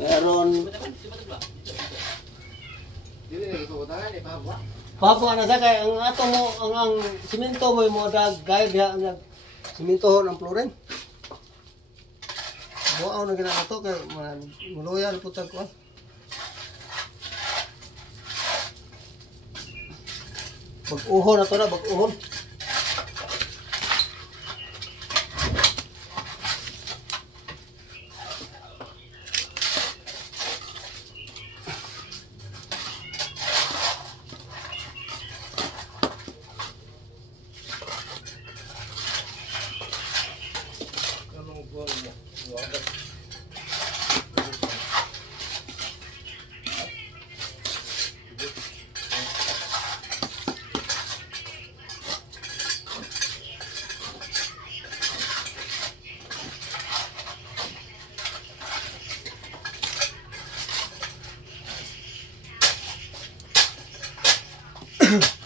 Na pahabwa. Papa na sa kay ang ato mo ang ang simento mo mo dag guide diha ang simento ng florin. Buaw na gina ato kay man- muluyan putag ko. Bag-uhon na to na, bag-uhon. Mo?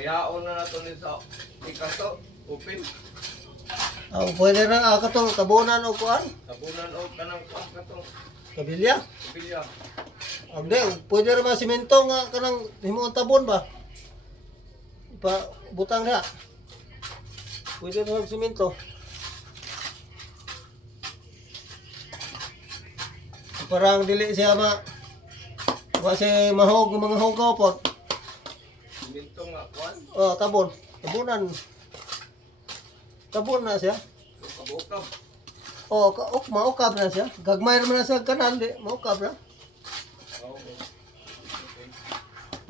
Riyaon na nato ni sa ikaso, upin, Aw pwede ra ah, katong tabunan o kuan, tabunan o kanang kuan katong kabilya. pilya. Agde, pwede ra ba simento nga kanang himo tabon ba? Pa butang na. Pwede ra simento. Parang dili siya ma kasi mahog mga hugaw po. Minto nga Oh, tabon. Tabunan. Tabon na siya. kabukab. Oh, ka ok, maukab na siya. Gagmay naman na sa kanan, di. Maukab na.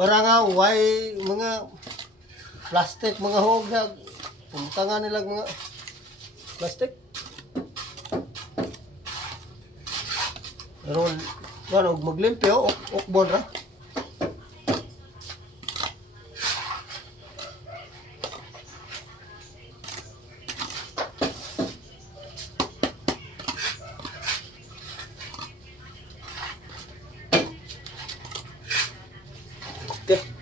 Para nga, why mga plastic, mga hog na pumuntangan nila mga plastic. Pero, ano, maglimpyo, ok, okbon ra. 对